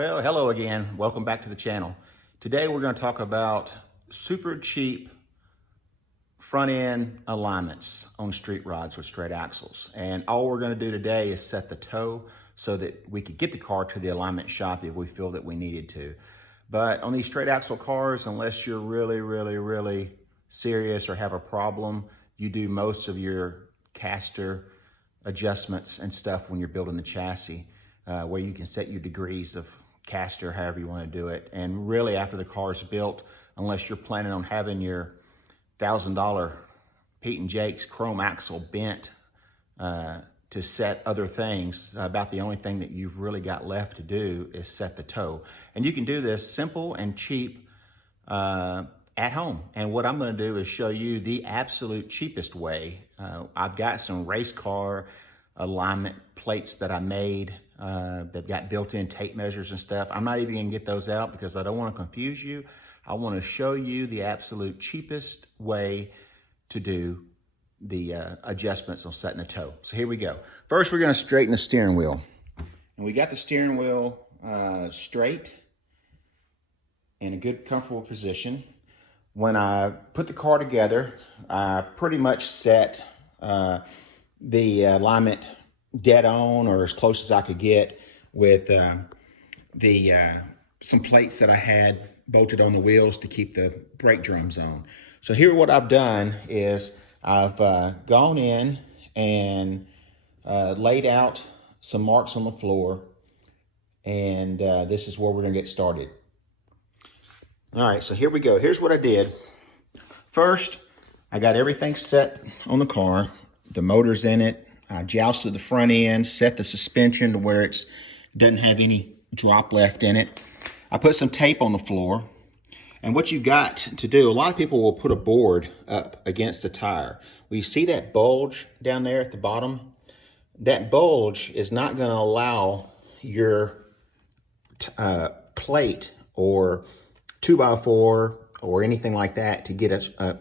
Well, hello again. Welcome back to the channel. Today we're going to talk about super cheap front end alignments on street rods with straight axles. And all we're going to do today is set the toe so that we could get the car to the alignment shop if we feel that we needed to. But on these straight axle cars, unless you're really serious or have a problem, you do most of your caster adjustments and stuff when you're building the chassis. Where you can set your degrees of caster however you want to do it. And really after the car is built, unless you're planning on having your $1,000 Pete and Jake's chrome axle bent to set other things, about the only thing that you've really got left to do is set the toe. And you can do this simple and cheap at home. And what I'm going to do is show you the absolute cheapest way. I've got some race car alignment plates that I made. They've got built-in tape measures and stuff. I'm not even gonna get those out because I don't want to confuse you. I want to show you the absolute cheapest way to do the adjustments on setting a toe. So here we go. First, we're gonna straighten the steering wheel. And we got the steering wheel straight in a good, comfortable position. When I put the car together, I pretty much set the alignment dead on or as close as I could get with some plates that I had bolted on the wheels to keep the brake drums on. So here what I've done is I've gone in and laid out some marks on the floor, and this is where we're gonna get started. All right, so here we go. Here's what I did. First, I got everything set on the car. The motor's in it. I jousted the front end, set the suspension to where it doesn't have any drop left in it. I put some tape on the floor. And what you got to do, a lot of people will put a board up against the tire. Well, you see that bulge down there at the bottom? That bulge is not going to allow your plate or 2x4 or anything like that to get an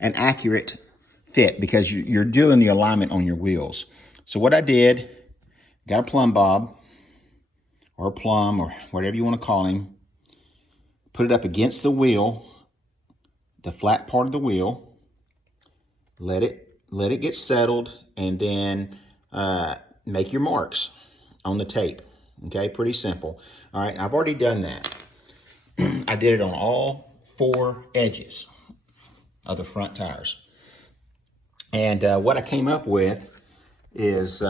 accurate fit, because you're doing the alignment on your wheels. So what I did, got a plumb bob or a plumb or whatever you want to call him, put it up against the wheel, the flat part of the wheel, let it get settled, and then make your marks on the tape. Okay, pretty simple. All right, I've already done that. I did it on all 4 edges of the front tires. And what I came up with is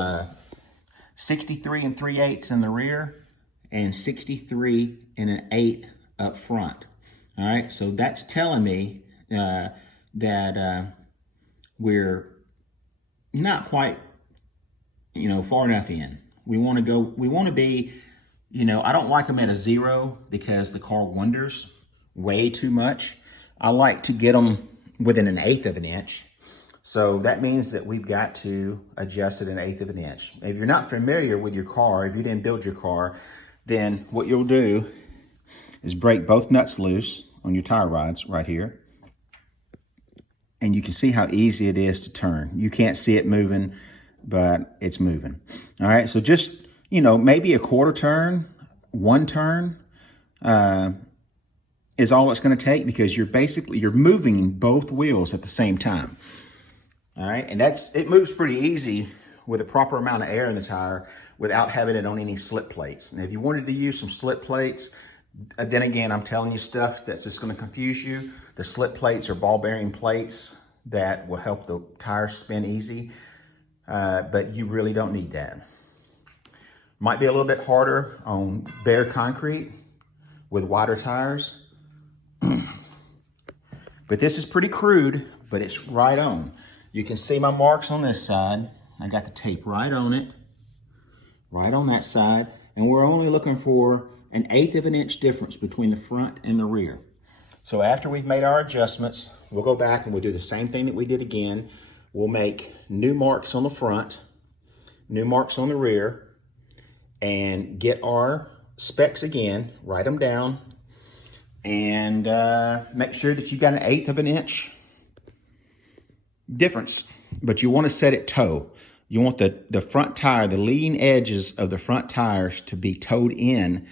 63 3/8 in the rear and 63 1/8 up front. All right, so that's telling me that we're not quite, far enough in. We want to be, I don't like them at a 0 because the car wanders way too much. I like to get them within 1/8 of an inch. So that means that we've got to adjust it 1/8 of an inch. If you're not familiar with your car, if you didn't build your car, then what you'll do is break both nuts loose on your tire rods right here. And you can see how easy it is to turn. You can't see it moving, but it's moving. All right, so just, maybe a quarter turn, 1 turn is all it's gonna take, because you're moving both wheels at the same time. All right, and it moves pretty easy with a proper amount of air in the tire without having it on any slip plates. And if you wanted to use some slip plates, then again, I'm telling you stuff that's just gonna confuse you. The slip plates are ball bearing plates that will help the tires spin easy, but you really don't need that. Might be a little bit harder on bare concrete with wider tires, but this is pretty crude, but it's right on. You can see my marks on this side. I got the tape right on it, right on that side. And we're only looking for 1/8 of an inch difference between the front and the rear. So after we've made our adjustments, we'll go back and we'll do the same thing that we did again. We'll make new marks on the front, new marks on the rear, and get our specs again, write them down, and make sure that you've got 1/8 of an inch difference, but you want to set it toe. You want the front tire, the leading edges of the front tires to be towed in,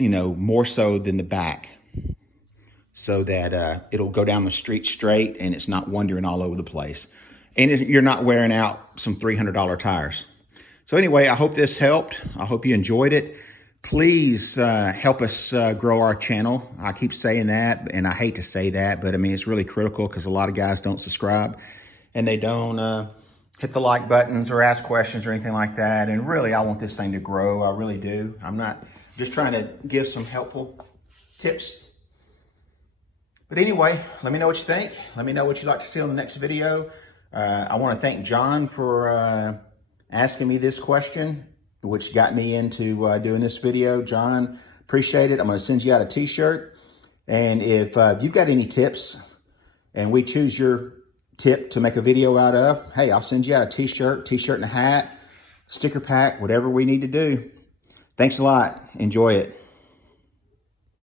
more so than the back, so that it'll go down the street straight and it's not wandering all over the place. And you're not wearing out some $300 tires. So anyway, I hope this helped. I hope you enjoyed it. Please help us grow our channel. I keep saying that, and I hate to say that, but I mean, it's really critical because a lot of guys don't subscribe and they don't hit the like buttons or ask questions or anything like that. And really, I want this thing to grow. I really do. I'm not just trying to give some helpful tips. But anyway, let me know what you think. Let me know what you'd like to see on the next video. I want to thank John for asking me this question, which got me into doing this video. John, appreciate it. I'm going to send you out a t-shirt. And if you've got any tips and we choose your tip to make a video out of, hey, I'll send you out a t-shirt and a hat, sticker pack, whatever we need to do. Thanks a lot. Enjoy it.